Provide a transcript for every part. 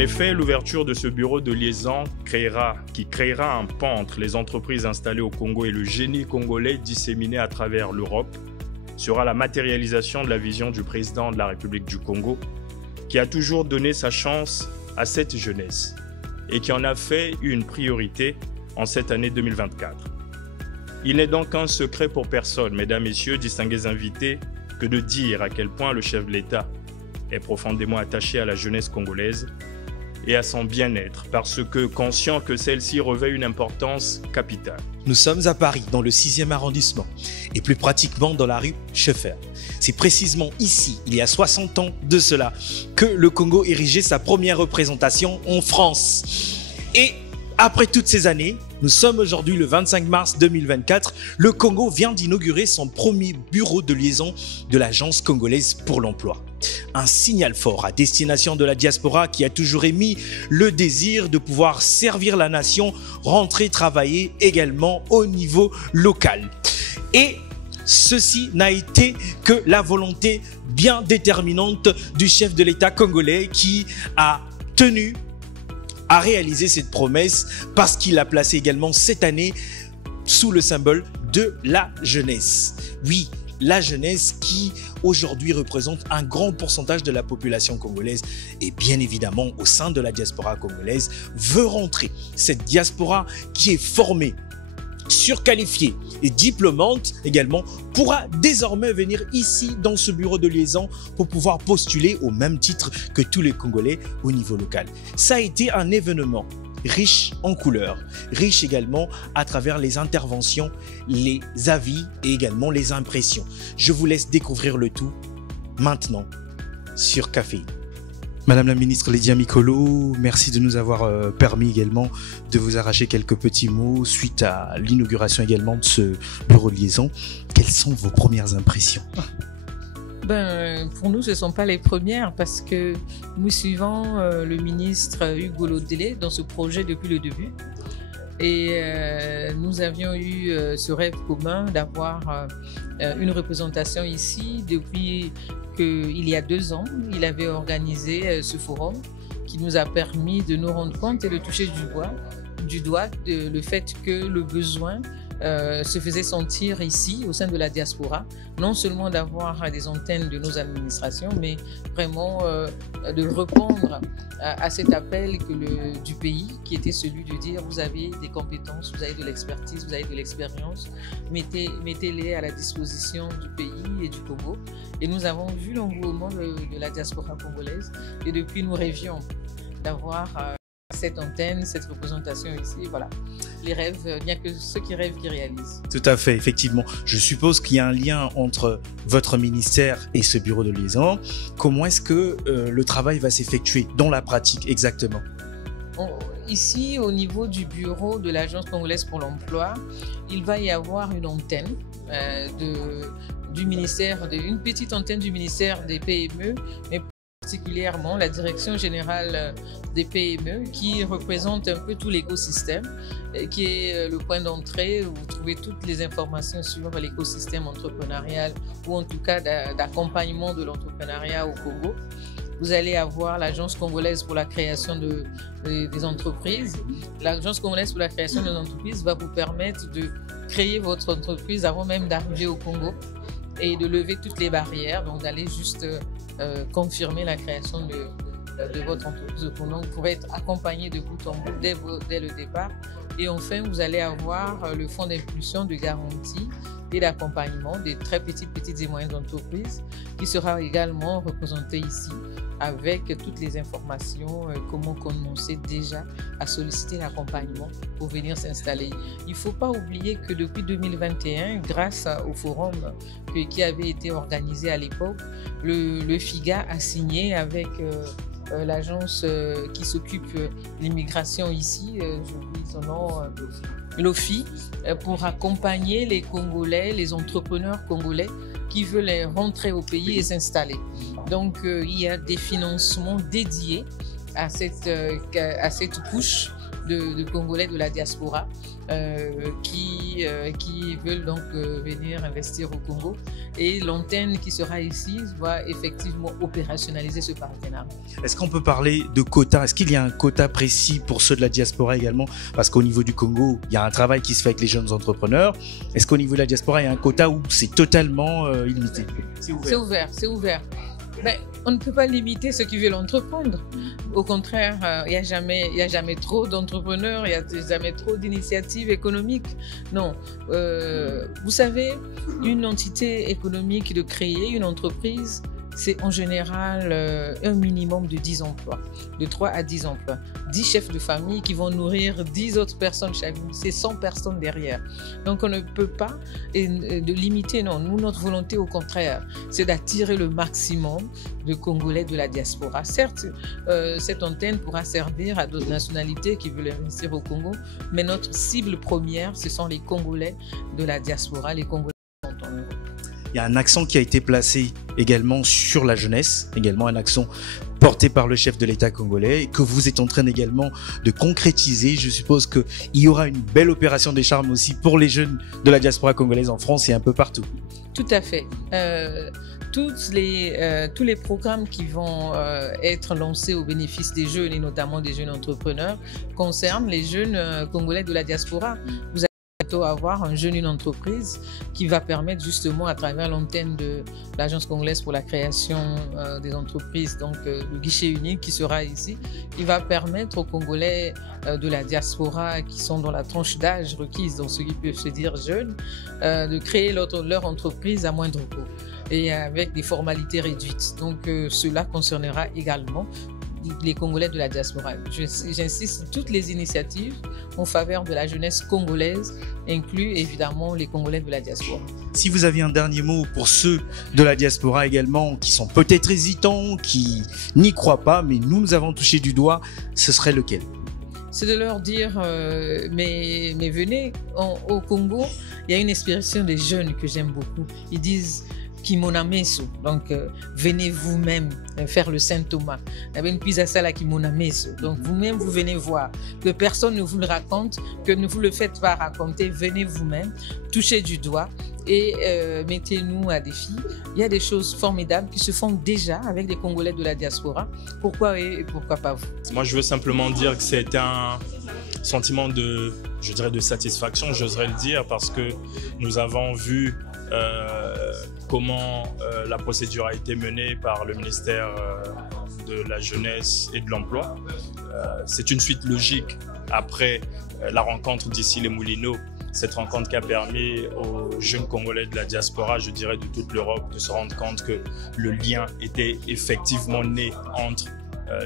effet, l'ouverture de ce bureau de liaison qui créera un pont entre les entreprises installées au Congo et le génie congolais disséminé à travers l'Europe sera la matérialisation de la vision du président de la République du Congo, qui a toujours donné sa chance à cette jeunesse et qui en a fait une priorité en cette année 2024. Il n'est donc un secret pour personne, mesdames, messieurs, distingués invités, que de dire à quel point le chef de l'État est profondément attaché à la jeunesse congolaise et à son bien-être, parce que conscient que celle-ci revêt une importance capitale. Nous sommes à Paris, dans le 6e arrondissement, et plus pratiquement dans la rue Scheffer. C'est précisément ici, il y a 60 ans de cela, que le Congo érigeait sa première représentation en France. Et après toutes ces années, nous sommes aujourd'hui le 25 mars 2024, le Congo vient d'inaugurer son premier bureau de liaison de l'Agence congolaise pour l'emploi. Un signal fort à destination de la diaspora qui a toujours émis le désir de pouvoir servir la nation, rentrer travailler également au niveau local. Et ceci n'a été que la volonté bien déterminante du chef de l'État congolais qui a tenu à réaliser cette promesse parce qu'il a placé également cette année sous le symbole de la jeunesse. Oui, la jeunesse qui aujourd'hui représente un grand pourcentage de la population congolaise et bien évidemment au sein de la diaspora congolaise veut rentrer. Cette diaspora qui est formée, surqualifiée et diplômante également pourra désormais venir ici dans ce bureau de liaison pour pouvoir postuler au même titre que tous les Congolais au niveau local. Ça a été un événement riche en couleurs, riche également à travers les interventions, les avis et également les impressions. Je vous laisse découvrir le tout maintenant sur Caféine. Madame la ministre Lydia Mikolo, merci de nous avoir permis également de vous arracher quelques petits mots suite à l'inauguration également de ce bureau de liaison. Quelles sont vos premières impressions? Pour nous, ce ne sont pas les premières parce que nous suivons le ministre Hugo Lodélé dans ce projet depuis le début. Et nous avions eu ce rêve commun d'avoir une représentation ici depuis qu'il y a 2 ans. Il avait organisé ce forum qui nous a permis de nous rendre compte et de toucher du doigt le fait que le besoin se faisait sentir ici au sein de la diaspora, non seulement d'avoir des antennes de nos administrations, mais vraiment de répondre à cet appel du pays qui était celui de dire vous avez des compétences, vous avez de l'expertise, vous avez de l'expérience, mettez-les à la disposition du pays et du Congo. Et nous avons vu l'engouement de la diaspora congolaise et depuis nous rêvions d'avoir cette antenne, cette représentation ici, voilà. Les rêves, il n'y a que ceux qui rêvent qui réalisent. Tout à fait, effectivement. Je suppose qu'il y a un lien entre votre ministère et ce bureau de liaison. Comment est-ce que le travail va s'effectuer dans la pratique exactement? Ici, au niveau du bureau de l'Agence congolaise pour l'emploi, il va y avoir une antenne du ministère, une petite antenne du ministère des PME, mais particulièrement la direction générale des PME qui représente un peu tout l'écosystème, qui est le point d'entrée où vous trouvez toutes les informations sur l'écosystème entrepreneurial ou en tout cas d'accompagnement de l'entrepreneuriat au Congo. Vous allez avoir l'Agence congolaise pour la création des entreprises. L'Agence congolaise pour la création des entreprises va vous permettre de créer votre entreprise avant même d'arriver au Congo et de lever toutes les barrières, donc d'aller juste confirmer la création de votre entreprise au Congo. Vous pourrez être accompagné de bout en bout dès le départ. Et enfin, vous allez avoir le fonds d'impulsion, de garantie et d'accompagnement des très petites et moyennes entreprises qui sera également représenté ici avec toutes les informations, comment commencer déjà à solliciter l'accompagnement pour venir s'installer. Il ne faut pas oublier que depuis 2021, grâce au forum qui avait été organisé à l'époque, le FIGA a signé avec l'agence qui s'occupe de l'immigration ici, j'oublie son nom, l'OFI, pour accompagner les Congolais, les entrepreneurs congolais qui veulent rentrer au pays et s'installer. Donc, il y a des financements dédiés à cette couche de Congolais de la diaspora qui veulent donc venir investir au Congo. Et l'antenne qui sera ici va effectivement opérationnaliser ce partenariat. Est-ce qu'on peut parler de quotas? Est-ce qu'il y a un quota précis pour ceux de la diaspora également? Parce qu'au niveau du Congo, il y a un travail qui se fait avec les jeunes entrepreneurs. Est-ce qu'au niveau de la diaspora, il y a un quota où c'est totalement illimité? C'est ouvert, c'est ouvert. Ben, on ne peut pas limiter ceux qui veulent entreprendre. Au contraire, il n'y a jamais trop d'entrepreneurs, il n'y a jamais trop d'initiatives économiques. Non. Vous savez, une entité économique de créer une entreprise, c'est en général un minimum de 10 emplois, de 3 à 10 emplois. 10 chefs de famille qui vont nourrir 10 autres personnes chaque jour. C'est 100 personnes derrière. Donc on ne peut pas de limiter, non. Nous, notre volonté, au contraire, c'est d'attirer le maximum de Congolais de la diaspora. Certes, cette antenne pourra servir à d'autres nationalités qui veulent investir au Congo, mais notre cible première, ce sont les Congolais de la diaspora, les Congolais qui sont en Europe. Il y a un accent qui a été placé également sur la jeunesse, également un accent porté par le chef de l'État congolais, que vous êtes en train également de concrétiser. Je suppose qu'il y aura une belle opération des charmes aussi pour les jeunes de la diaspora congolaise en France et un peu partout. Tout à fait. Tous les programmes qui vont être lancés au bénéfice des jeunes et notamment des jeunes entrepreneurs concernent les jeunes Congolais de la diaspora. Vous avoir un jeune, une entreprise qui va permettre justement à travers l'antenne de l'Agence congolaise pour la création des entreprises, donc le guichet unique qui sera ici, qui va permettre aux Congolais de la diaspora qui sont dans la tranche d'âge requise, donc ceux qui peuvent se dire jeunes, de créer leur entreprise à moindre coût et avec des formalités réduites. Donc cela concernera également les Congolais de la diaspora. J'insiste, toutes les initiatives en faveur de la jeunesse congolaise incluent évidemment les Congolais de la diaspora. Si vous aviez un dernier mot pour ceux de la diaspora également qui sont peut-être hésitants, qui n'y croient pas, mais nous avons touché du doigt, ce serait lequel? C'est de leur dire mais venez au Congo. Il y a une expression des jeunes que j'aime beaucoup. Ils disent Kimonameso, donc venez vous-même faire le Saint Thomas. Donc vous-même vous venez voir, que personne ne vous le raconte, que ne vous le faites pas raconter, venez vous-même, touchez du doigt et mettez-nous à défi. Il y a des choses formidables qui se font déjà avec des Congolais de la diaspora. Pourquoi et pourquoi pas vous? Moi je veux simplement dire que c'est un sentiment de satisfaction, j'oserais le dire, parce que nous avons vu comment la procédure a été menée par le ministère de la Jeunesse et de l'Emploi. C'est une suite logique après la rencontre d'Issy-les-Moulineaux, cette rencontre qui a permis aux jeunes Congolais de la diaspora, je dirais de toute l'Europe, de se rendre compte que le lien était effectivement né entre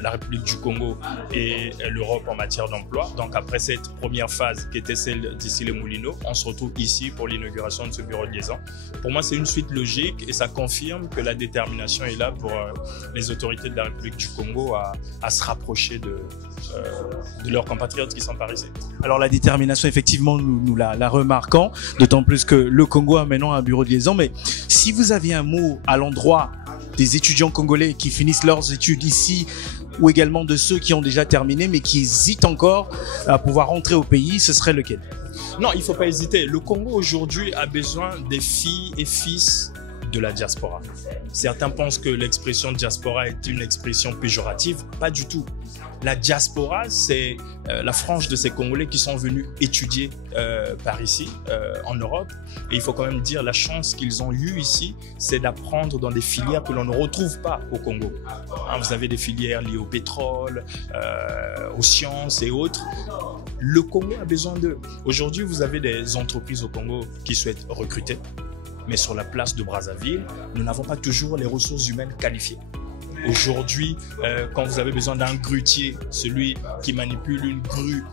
la République du Congo et l'Europe en matière d'emploi. Donc après cette première phase qui était celle d'Issy-les-Moulineaux, on se retrouve ici pour l'inauguration de ce bureau de liaison. Pour moi, c'est une suite logique et ça confirme que la détermination est là pour les autorités de la République du Congo à se rapprocher de leurs compatriotes qui sont par ici. Alors la détermination, effectivement, nous la remarquons, d'autant plus que le Congo a maintenant un bureau de liaison. Mais si vous aviez un mot à l'endroit des étudiants congolais qui finissent leurs études ici, ou également de ceux qui ont déjà terminé mais qui hésitent encore à pouvoir rentrer au pays, ce serait lequel? Non, il ne faut pas hésiter. Le Congo aujourd'hui a besoin des filles et fils de la diaspora. Certains pensent que l'expression diaspora est une expression péjorative. Pas du tout. La diaspora, c'est la frange de ces Congolais qui sont venus étudier par ici, en Europe. Et il faut quand même dire la chance qu'ils ont eue ici, c'est d'apprendre dans des filières que l'on ne retrouve pas au Congo. Hein, vous avez des filières liées au pétrole, aux sciences et autres. Le Congo a besoin d'eux. Aujourd'hui, vous avez des entreprises au Congo qui souhaitent recruter. Mais sur la place de Brazzaville, nous n'avons pas toujours les ressources humaines qualifiées. Aujourd'hui, quand vous avez besoin d'un grutier, celui qui manipule une grue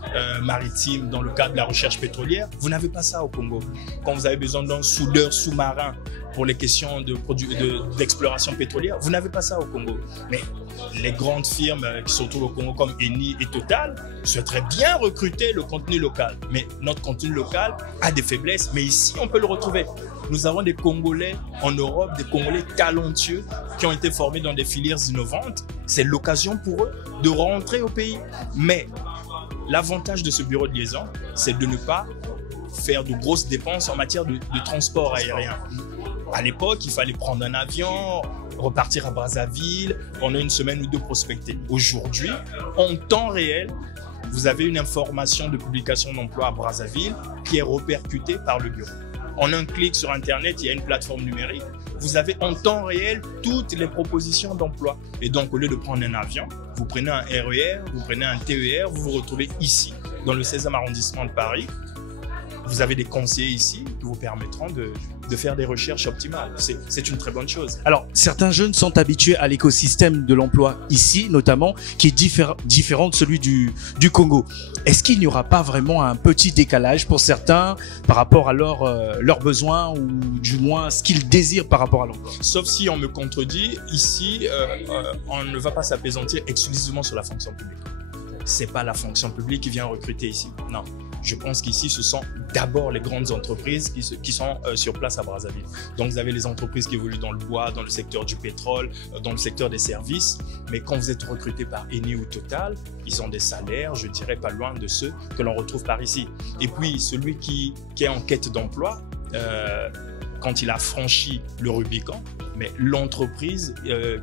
maritime dans le cadre de la recherche pétrolière, vous n'avez pas ça au Congo. Quand vous avez besoin d'un soudeur sous-marin pour les questions d'exploration pétrolière, vous n'avez pas ça au Congo. Mais les grandes firmes qui se retrouvent au Congo comme Eni et Total souhaiteraient bien recruter le contenu local. Mais notre contenu local a des faiblesses, mais ici, on peut le retrouver. Nous avons des Congolais en Europe, des Congolais talentueux qui ont été formés dans des filières innovantes. C'est l'occasion pour eux de rentrer au pays. Mais L'avantage de ce bureau de liaison, c'est de ne pas faire de grosses dépenses en matière de transport aérien. À l'époque, il fallait prendre un avion, repartir à Brazzaville, pendant une semaine ou deux prospecter. Aujourd'hui, en temps réel, vous avez une information de publication d'emploi à Brazzaville qui est répercutée par le bureau. En un clic sur Internet, il y a une plateforme numérique. Vous avez en temps réel toutes les propositions d'emploi. Et donc, au lieu de prendre un avion, vous prenez un RER, vous prenez un TER, vous vous retrouvez ici, dans le 16e arrondissement de Paris. Vous avez des conseillers ici qui vous permettront de faire des recherches optimales. C'est une très bonne chose. Alors, certains jeunes sont habitués à l'écosystème de l'emploi ici, notamment, qui est différent de celui du Congo. Est-ce qu'il n'y aura pas vraiment un petit décalage pour certains par rapport à leurs besoins ou du moins ce qu'ils désirent par rapport à l'emploi? Sauf si on me contredit, ici, on ne va pas s'apaisantir exclusivement sur la fonction publique. C'est pas la fonction publique qui vient recruter ici. Non. Je pense qu'ici, ce sont d'abord les grandes entreprises qui sont sur place à Brazzaville. Donc, vous avez les entreprises qui évoluent dans le bois, dans le secteur du pétrole, dans le secteur des services. Mais quand vous êtes recruté par Eni ou Total, ils ont des salaires, je dirais, pas loin de ceux que l'on retrouve par ici. Et puis, celui qui est en quête d'emploi, quand il a franchi le Rubicon, mais l'entreprise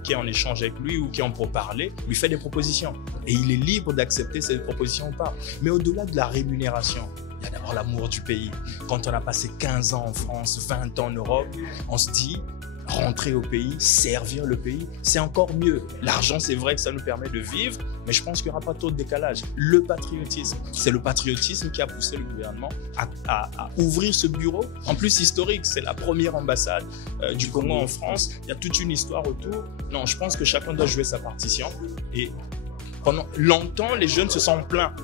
qui est en échange avec lui ou qui est en pourparlers lui fait des propositions. Et il est libre d'accepter ces propositions ou pas. Mais au-delà de la rémunération, il y a d'abord l'amour du pays. Quand on a passé 15 ans en France, 20 ans en Europe, on se dit, rentrer au pays, servir le pays, c'est encore mieux. L'argent, c'est vrai que ça nous permet de vivre, mais je pense qu'il n'y aura pas trop de décalage. Le patriotisme, c'est le patriotisme qui a poussé le gouvernement à ouvrir ce bureau. En plus, historique, c'est la première ambassade du Congo en France. Il y a toute une histoire autour. Non, je pense que chacun doit jouer sa partition. Et pendant longtemps, les jeunes se sont plaints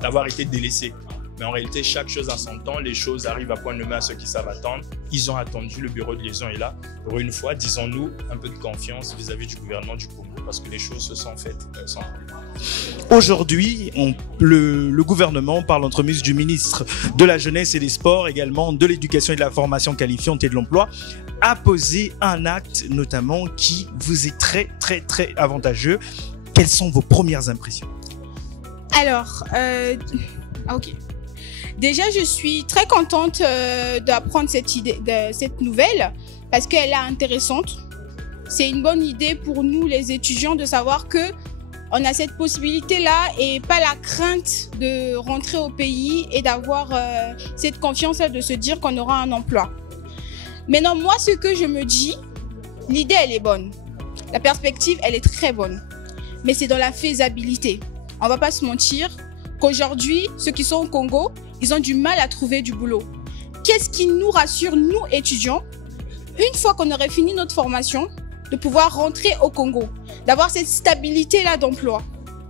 d'avoir été délaissés. Mais en réalité, chaque chose a son temps. Les choses arrivent à point nommé à ceux qui savent attendre. Ils ont attendu, le bureau de liaison est là. Pour une fois, disons-nous un peu de confiance vis-à-vis du gouvernement du Congo parce que les choses se sont faites sans plus. Aujourd'hui, le gouvernement, par l'entremise du ministre de la Jeunesse et des Sports, également de l'Éducation et de la Formation qualifiante et de l'Emploi, a posé un acte notamment qui vous est très, très, très avantageux. Quelles sont vos premières impressions? Alors, ok. Déjà, je suis très contente d'apprendre cette nouvelle parce qu'elle est intéressante. C'est une bonne idée pour nous, les étudiants, de savoir que on a cette possibilité-là et pas la crainte de rentrer au pays et d'avoir cette confiance-là de se dire qu'on aura un emploi. Maintenant, moi, ce que je me dis, l'idée, elle est bonne. La perspective, elle est très bonne. Mais c'est dans la faisabilité. On va pas se mentir qu'aujourd'hui, ceux qui sont au Congo, ils ont du mal à trouver du boulot. Qu'est-ce qui nous rassure, nous étudiants, une fois qu'on aurait fini notre formation, de pouvoir rentrer au Congo, d'avoir cette stabilité-là d'emploi?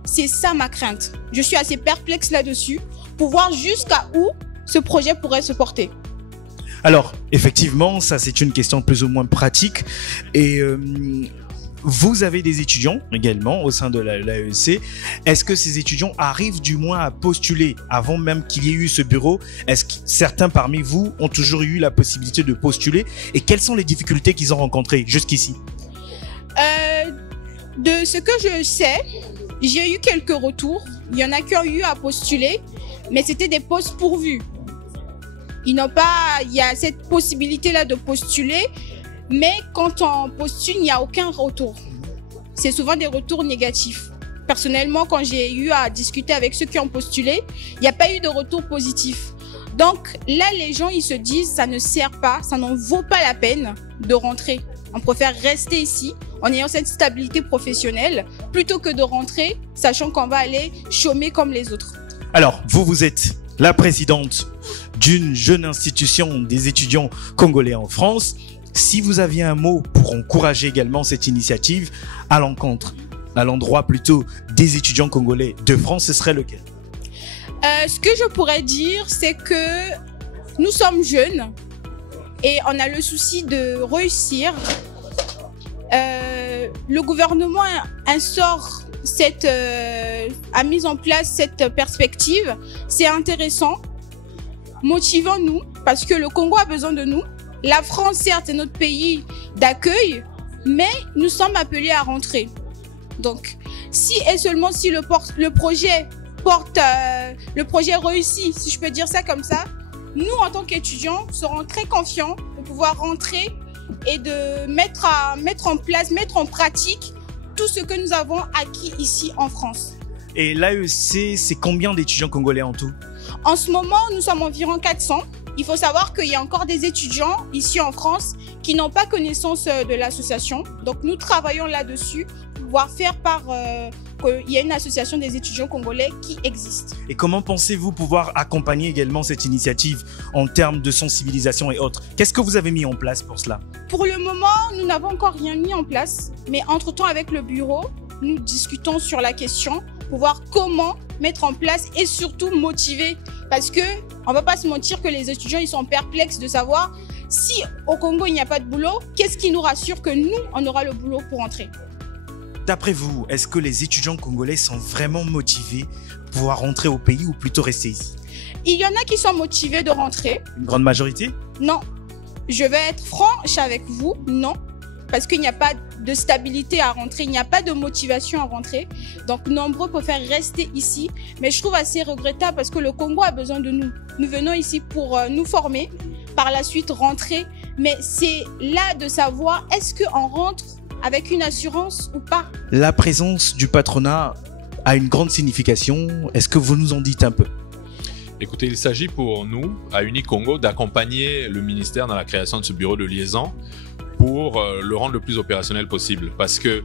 C'est ça ma crainte. Je suis assez perplexe là-dessus pour voir jusqu'à où ce projet pourrait se porter. Alors, effectivement, ça c'est une question plus ou moins pratique. Et vous avez des étudiants également au sein de l'AEC. Est-ce que ces étudiants arrivent du moins à postuler avant même qu'il y ait eu ce bureau? Est-ce que certains parmi vous ont toujours eu la possibilité de postuler? Et quelles sont les difficultés qu'ils ont rencontrées jusqu'ici? De ce que je sais, j'ai eu quelques retours. Il y en a qui ont eu à postuler, mais c'était des postes pourvus. Il y a cette possibilité-là de postuler, mais quand on postule, il n'y a aucun retour. C'est souvent des retours négatifs. Personnellement, quand j'ai eu à discuter avec ceux qui ont postulé, il n'y a pas eu de retour positif. Donc là, les gens, ils se disent, ça ne sert pas, ça n'en vaut pas la peine de rentrer. On préfère rester ici en ayant cette stabilité professionnelle plutôt que de rentrer, sachant qu'on va aller chômer comme les autres. Alors, vous êtes la présidente d'une jeune institution des étudiants congolais en France. Si vous aviez un mot pour encourager également cette initiative à l'endroit plutôt des étudiants congolais de France, ce serait lequel? Ce que je pourrais dire, c'est que nous sommes jeunes et on a le souci de réussir. Le gouvernement a mis en place cette perspective. C'est intéressant. Motivons-nous parce que le Congo a besoin de nous. La France, certes, est notre pays d'accueil, mais nous sommes appelés à rentrer. Donc, si et seulement si le projet porte le projet réussi, si je peux dire ça comme ça, nous, en tant qu'étudiants, serons très confiants de pouvoir rentrer et de mettre en place, mettre en pratique tout ce que nous avons acquis ici en France. Et l'AEC, c'est combien d'étudiants congolais en tout? En ce moment, nous sommes environ 400. Il faut savoir qu'il y a encore des étudiants ici en France qui n'ont pas connaissance de l'association. Donc, nous travaillons là-dessus pour pouvoir faire part qu'il y a une association des étudiants congolais qui existe. Et comment pensez-vous pouvoir accompagner également cette initiative en termes de sensibilisation et autres? Qu'est-ce que vous avez mis en place pour cela? Pour le moment, nous n'avons encore rien mis en place. Mais entre-temps, avec le bureau, nous discutons sur la question pour voir comment mettre en place et surtout motiver. Parce que on va pas se mentir que les étudiants ils sont perplexes de savoir si au Congo il n'y a pas de boulot, qu'est-ce qui nous rassure que nous on aura le boulot pour entrer. D'après vous, est-ce que les étudiants congolais sont vraiment motivés pour pouvoir rentrer au pays ou plutôt rester ici? Il y en a qui sont motivés de rentrer. Une grande majorité? Non. Je vais être franche avec vous, non. Parce qu'il n'y a pas de stabilité à rentrer, il n'y a pas de motivation à rentrer. Donc, nombreux préfèrent rester ici. Mais je trouve assez regrettable parce que le Congo a besoin de nous. Nous venons ici pour nous former, par la suite rentrer. Mais c'est là de savoir est-ce qu'on rentre avec une assurance ou pas. La présence du patronat a une grande signification. Est-ce que vous nous en dites un peu? Écoutez, il s'agit pour nous, à Unicongo, d'accompagner le ministère dans la création de ce bureau de liaison pour le rendre le plus opérationnel possible. Parce que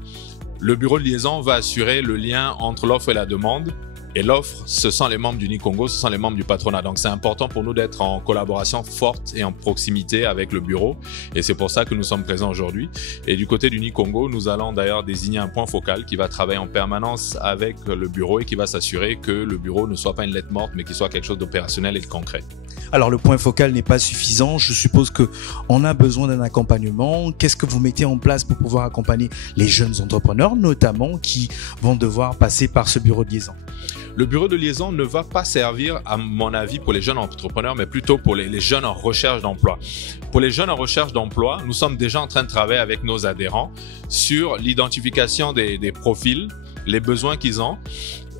le bureau de liaison va assurer le lien entre l'offre et la demande. Et l'offre, ce sont les membres d'Unicongo, ce sont les membres du patronat. Donc c'est important pour nous d'être en collaboration forte et en proximité avec le bureau. Et c'est pour ça que nous sommes présents aujourd'hui. Et du côté d'Unicongo, nous allons d'ailleurs désigner un point focal qui va travailler en permanence avec le bureau et qui va s'assurer que le bureau ne soit pas une lettre morte, mais qu'il soit quelque chose d'opérationnel et de concret. Alors le point focal n'est pas suffisant. Je suppose qu'on a besoin d'un accompagnement. Qu'est-ce que vous mettez en place pour pouvoir accompagner les jeunes entrepreneurs, notamment qui vont devoir passer par ce bureau de liaison? Le bureau de liaison ne va pas servir, à mon avis, pour les jeunes entrepreneurs, mais plutôt pour les jeunes en recherche d'emploi. Pour les jeunes en recherche d'emploi, nous sommes déjà en train de travailler avec nos adhérents sur l'identification des profils, les besoins qu'ils ont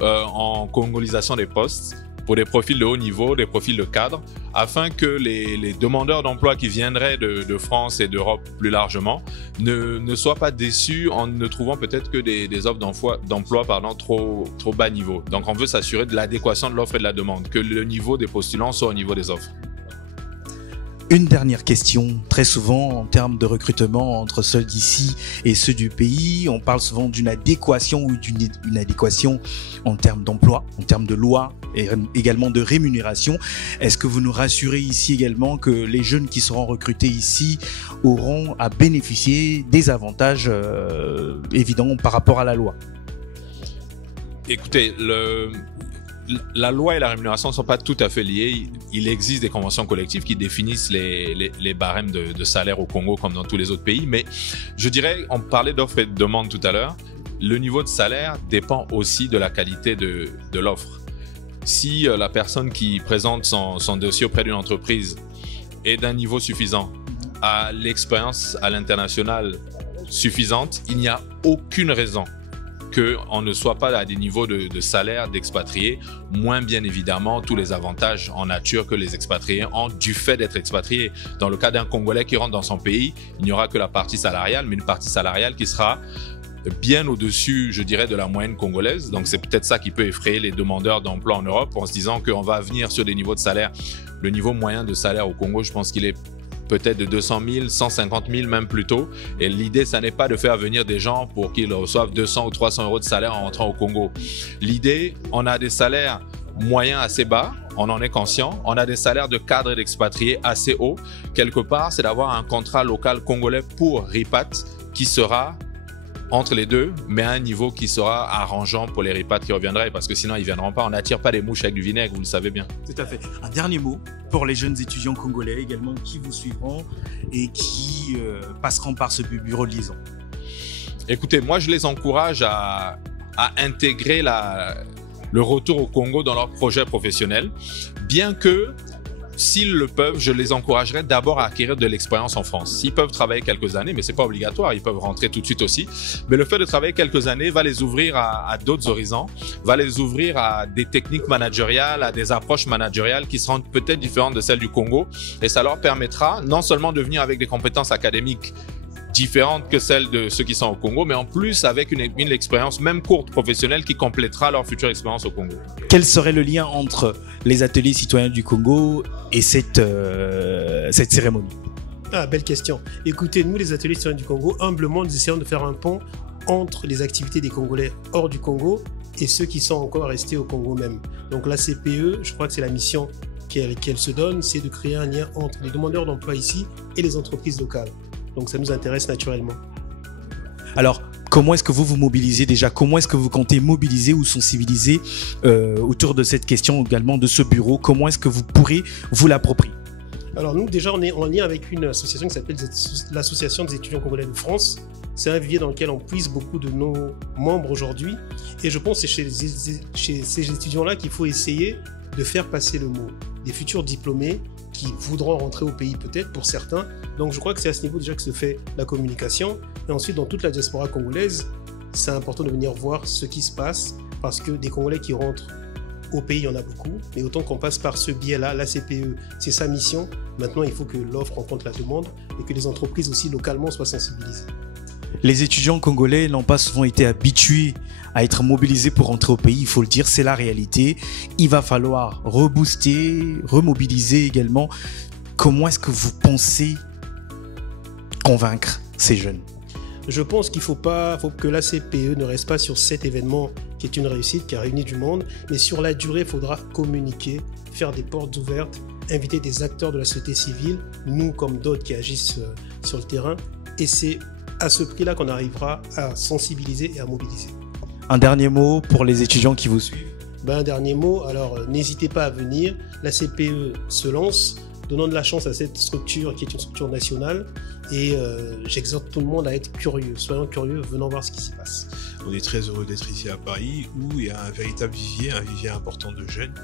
en congolisation des postes, pour des profils de haut niveau, des profils de cadre, afin que les demandeurs d'emploi qui viendraient de France et d'Europe plus largement ne soient pas déçus en ne trouvant peut-être que des offres d'emploi trop bas niveau. Donc on veut s'assurer de l'adéquation de l'offre et de la demande, que le niveau des postulants soit au niveau des offres. Une dernière question. Très souvent, en termes de recrutement entre ceux d'ici et ceux du pays, on parle souvent d'une adéquation ou d'une inadéquation en termes d'emploi, en termes de loi et également de rémunération. Est-ce que vous nous rassurez ici également que les jeunes qui seront recrutés ici auront à bénéficier des avantages évidents par rapport à la loi? Écoutez, la loi et la rémunération ne sont pas tout à fait liées. Il existe des conventions collectives qui définissent les barèmes de salaire au Congo comme dans tous les autres pays. Mais je dirais, on parlait d'offre et de demande tout à l'heure, le niveau de salaire dépend aussi de la qualité de l'offre. Si la personne qui présente son dossier auprès d'une entreprise est d'un niveau suffisant, a l'expérience à l'international suffisante, il n'y a aucune raison qu'on ne soit pas à des niveaux de salaire d'expatriés, moins bien évidemment tous les avantages en nature que les expatriés ont du fait d'être expatriés. Dans le cas d'un Congolais qui rentre dans son pays, il n'y aura que la partie salariale, mais une partie salariale qui sera bien au-dessus, je dirais, de la moyenne congolaise. Donc c'est peut-être ça qui peut effrayer les demandeurs d'emploi en Europe en se disant qu'on va venir sur des niveaux de salaire. Le niveau moyen de salaire au Congo, je pense qu'il est peut-être de 200 000, 150 000 même plus tôt. Et l'idée, ça n'est pas de faire venir des gens pour qu'ils reçoivent 200 ou 300 euros de salaire en rentrant au Congo. L'idée, on a des salaires moyens assez bas, on en est conscient. On a des salaires de cadres et d'expatriés assez hauts. Quelque part, c'est d'avoir un contrat local congolais pour RIPAT qui sera entre les deux, mais à un niveau qui sera arrangeant pour les RIPAT qui reviendraient, parce que sinon ils ne viendront pas. On n'attire pas les mouches avec du vinaigre, vous le savez bien. Tout à fait. Un dernier mot pour les jeunes étudiants congolais également qui vous suivront et qui passeront par ce bureau de liaison. Écoutez, moi je les encourage à intégrer le retour au Congo dans leur projet professionnel, bien que s'ils le peuvent, je les encouragerais d'abord à acquérir de l'expérience en France. S'ils peuvent travailler quelques années, mais c'est pas obligatoire, ils peuvent rentrer tout de suite aussi. Mais le fait de travailler quelques années va les ouvrir à d'autres horizons, va les ouvrir à des techniques managériales, à des approches managériales qui seront peut-être différentes de celles du Congo. Et ça leur permettra non seulement de venir avec des compétences académiques différentes que celles de ceux qui sont au Congo, mais en plus avec une expérience même courte professionnelle qui complétera leur future expérience au Congo. Quel serait le lien entre les ateliers citoyens du Congo et cette cérémonie? Ah, belle question. Écoutez, nous les ateliers citoyens du Congo, humblement, nous essayons de faire un pont entre les activités des Congolais hors du Congo et ceux qui sont encore restés au Congo même. Donc la CPE, je crois que c'est la mission qu'elle se donne, c'est de créer un lien entre les demandeurs d'emploi ici et les entreprises locales. Donc ça nous intéresse naturellement. Alors, comment est-ce que vous vous mobilisez déjà? Comment est-ce que vous comptez mobiliser ou sensibiliser autour de cette question également de ce bureau? Comment est-ce que vous pourrez vous l'approprier? Alors nous, déjà, on est en lien avec une association qui s'appelle l'Association des étudiants congolais de France. C'est un vivier dans lequel on puise beaucoup de nos membres aujourd'hui. Et je pense que c'est chez ces étudiants-là qu'il faut essayer de faire passer le mot. Des futurs diplômés qui voudront rentrer au pays peut-être pour certains. Donc je crois que c'est à ce niveau déjà que se fait la communication. Et ensuite, dans toute la diaspora congolaise, c'est important de venir voir ce qui se passe parce que des Congolais qui rentrent au pays, il y en a beaucoup. Mais autant qu'on passe par ce biais-là, la CPE, c'est sa mission. Maintenant, il faut que l'offre rencontre la demande et que les entreprises aussi localement soient sensibilisées. Les étudiants congolais n'ont pas souvent été habitués à être mobilisés pour rentrer au pays, il faut le dire, c'est la réalité. Il va falloir rebooster, remobiliser également. Comment est-ce que vous pensez convaincre ces jeunes? Je pense qu'il faut que la CPE ne reste pas sur cet événement qui est une réussite, qui a réuni du monde, mais sur la durée, il faudra communiquer, faire des portes ouvertes, inviter des acteurs de la société civile, nous comme d'autres qui agissent sur le terrain, et c'est à ce prix-là qu'on arrivera à sensibiliser et à mobiliser. Un dernier mot pour les étudiants qui vous suivent? Un dernier mot, alors n'hésitez pas à venir, la CPE se lance, donnons de la chance à cette structure qui est une structure nationale et j'exhorte tout le monde à être curieux, soyons curieux, venons voir ce qui s'y passe. On est très heureux d'être ici à Paris où il y a un véritable vivier, un vivier important de jeunes,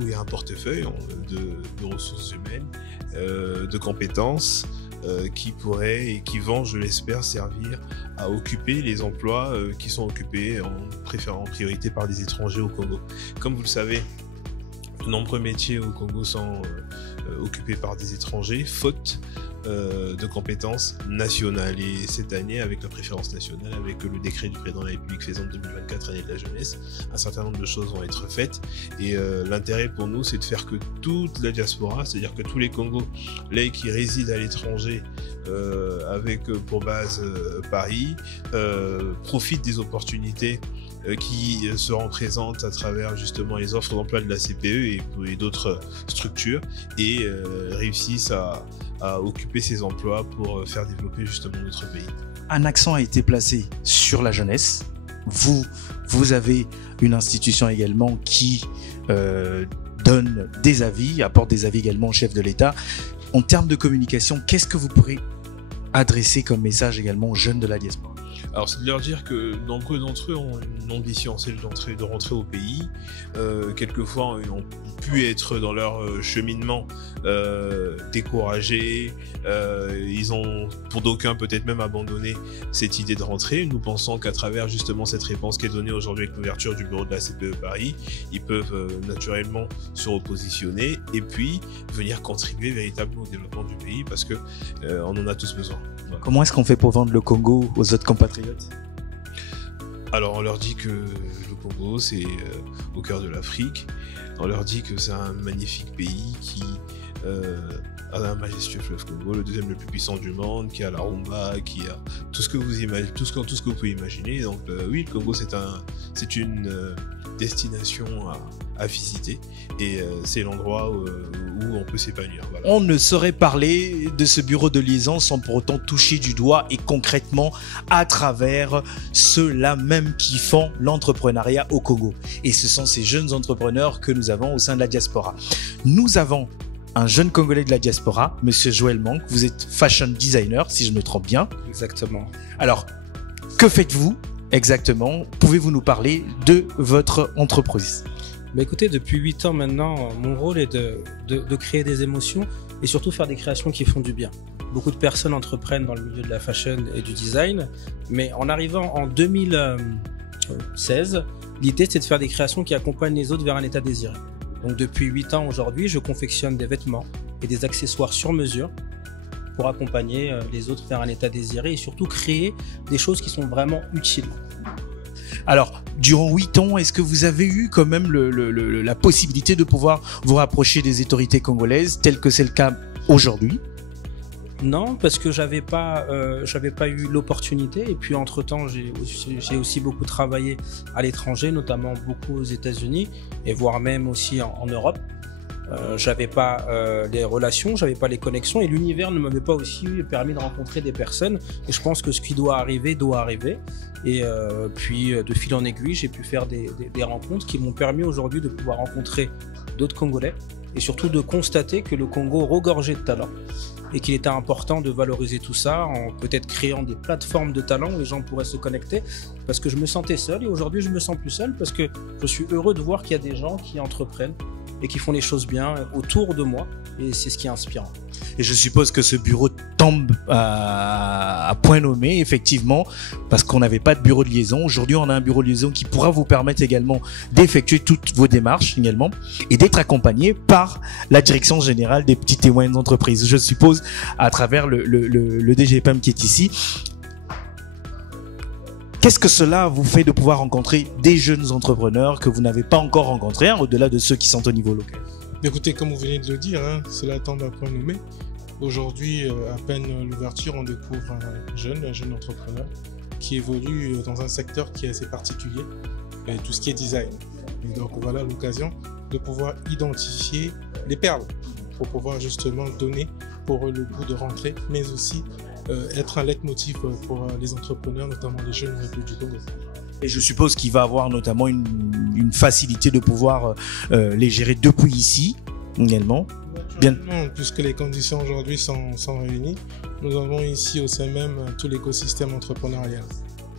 où il y a un portefeuille de ressources humaines, de compétences, qui pourraient et qui vont, je l'espère, servir à occuper les emplois qui sont occupés en priorité par des étrangers au Congo. Comme vous le savez, de nombreux métiers au Congo sont occupés par des étrangers, faute de compétences nationales. Et cette année, avec la préférence nationale, avec le décret du président de la République faisant 2024 année de la jeunesse, un certain nombre de choses vont être faites. Et l'intérêt pour nous, c'est de faire que toute la diaspora, c'est-à-dire que tous les Congolais qui résident à l'étranger avec pour base Paris, profitent des opportunités qui seront présentes à travers justement les offres d'emploi de la CPE et d'autres structures et réussissent à occuper ces emplois pour faire développer justement notre pays. Un accent a été placé sur la jeunesse. Vous avez une institution également qui donne des avis, apporte des avis également au chef de l'État. En termes de communication, qu'est-ce que vous pourrez adresser comme message également aux jeunes de la diaspora? Alors, c'est de leur dire que nombreux d'entre eux ont une ambition, c'est de rentrer au pays. Quelquefois, ils ont pu être dans leur cheminement découragés. Ils ont, pour d'aucuns, peut-être même abandonné cette idée de rentrer. Nous pensons qu'à travers justement cette réponse qui est donnée aujourd'hui avec l'ouverture du bureau de la CPE Paris, ils peuvent naturellement se repositionner et puis venir contribuer véritablement au développement du pays parce que on en a tous besoin. Voilà. Comment est-ce qu'on fait pour vendre le Congo aux autres compatriotes? Alors on leur dit que le Congo c'est au cœur de l'Afrique, on leur dit que c'est un magnifique pays qui a un majestueux fleuve Congo, le deuxième le plus puissant du monde, qui a la rumba, qui a tout ce que vous imaginez, tout ce que vous pouvez imaginer. Donc oui, le Congo c'est une destination à visiter et c'est l'endroit où on peut s'épanouir. Voilà. On ne saurait parler de ce bureau de liaison sans pour autant toucher du doigt et concrètement à travers ceux-là même qui font l'entrepreneuriat au Congo. Et ce sont ces jeunes entrepreneurs que nous avons au sein de la diaspora. Nous avons un jeune Congolais de la diaspora, Monsieur Joël Manque. Vous êtes fashion designer, si je me trompe bien. Exactement. Alors, que faites-vous exactement? Pouvez-vous nous parler de votre entreprise? Écoutez, depuis 8 ans maintenant, mon rôle est de créer des émotions et surtout faire des créations qui font du bien. Beaucoup de personnes entreprennent dans le milieu de la fashion et du design, mais en arrivant en 2016, l'idée c'est de faire des créations qui accompagnent les autres vers un état désiré. Donc depuis 8 ans aujourd'hui, je confectionne des vêtements et des accessoires sur mesure pour accompagner les autres vers un état désiré et surtout créer des choses qui sont vraiment utiles. Alors, durant 8 ans, est-ce que vous avez eu quand même la possibilité de pouvoir vous rapprocher des autorités congolaises, tel que c'est le cas aujourd'hui? Non, parce que j'avais pas eu l'opportunité. Et puis entre-temps, j'ai aussi beaucoup travaillé à l'étranger, notamment beaucoup aux États-Unis et voire même aussi en Europe. J'avais pas les relations, j'avais pas les connexions et l'univers ne m'avait pas aussi permis de rencontrer des personnes. Et je pense que ce qui doit arriver. Et puis de fil en aiguille, j'ai pu faire des rencontres qui m'ont permis aujourd'hui de pouvoir rencontrer d'autres Congolais et surtout de constater que le Congo regorgeait de talents et qu'il était important de valoriser tout ça en peut-être créant des plateformes de talents où les gens pourraient se connecter, parce que je me sentais seul et aujourd'hui je me sens plus seul parce que je suis heureux de voir qu'il y a des gens qui entreprennent et qui font les choses bien autour de moi et c'est ce qui est inspirant. Et je suppose que ce bureau tombe à point nommé, effectivement, parce qu'on n'avait pas de bureau de liaison. Aujourd'hui, on a un bureau de liaison qui pourra vous permettre également d'effectuer toutes vos démarches également et d'être accompagné par la direction générale des petites et moyennes entreprises. Je suppose à travers le DGPM qui est ici. Qu'est-ce que cela vous fait de pouvoir rencontrer des jeunes entrepreneurs que vous n'avez pas encore rencontrés, au-delà de ceux qui sont au niveau local? Écoutez, comme vous venez de le dire, cela tombe à point nommé. Aujourd'hui, à peine l'ouverture, on découvre un jeune entrepreneur qui évolue dans un secteur qui est assez particulier, tout ce qui est design. Et donc voilà l'occasion de pouvoir identifier les perles pour pouvoir justement donner pour le goût de rentrer, mais aussi être un leitmotiv pour les entrepreneurs, notamment les jeunes en République du Congo. Et je suppose qu'il va avoir notamment une facilité de pouvoir les gérer depuis ici également. Bien. Non, puisque les conditions aujourd'hui sont réunies, nous avons ici au sein même tout l'écosystème entrepreneurial,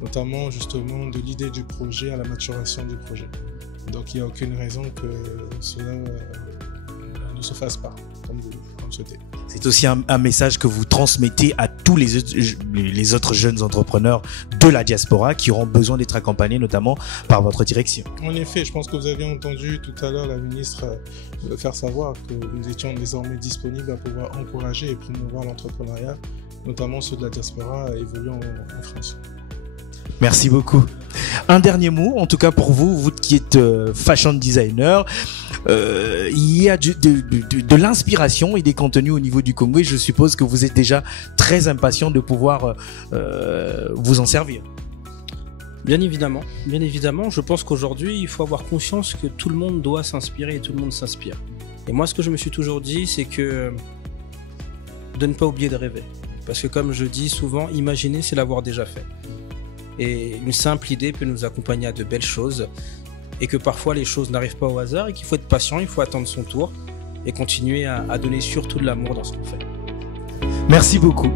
notamment justement de l'idée du projet à la maturation du projet. Donc il n'y a aucune raison que cela ne se fasse pas comme vous le souhaitez. C'est aussi un message que vous transmettez à tous les autres jeunes entrepreneurs de la diaspora qui auront besoin d'être accompagnés notamment par votre direction. En effet, je pense que vous avez entendu tout à l'heure la ministre faire savoir que nous étions désormais disponibles à pouvoir encourager et promouvoir l'entrepreneuriat, notamment ceux de la diaspora évoluant en France. Merci beaucoup. Un dernier mot, en tout cas pour vous, vous qui êtes fashion designer, il y a de l'inspiration et des contenus au niveau du Congo et je suppose que vous êtes déjà très impatient de pouvoir vous en servir. Bien évidemment, je pense qu'aujourd'hui, il faut avoir conscience que tout le monde doit s'inspirer et tout le monde s'inspire. Et moi, ce que je me suis toujours dit, c'est que de ne pas oublier de rêver. Parce que comme je dis souvent, imaginer, c'est l'avoir déjà fait. Et une simple idée peut nous accompagner à de belles choses et que parfois les choses n'arrivent pas au hasard et qu'il faut être patient, il faut attendre son tour et continuer à donner surtout de l'amour dans ce qu'on fait. Merci beaucoup.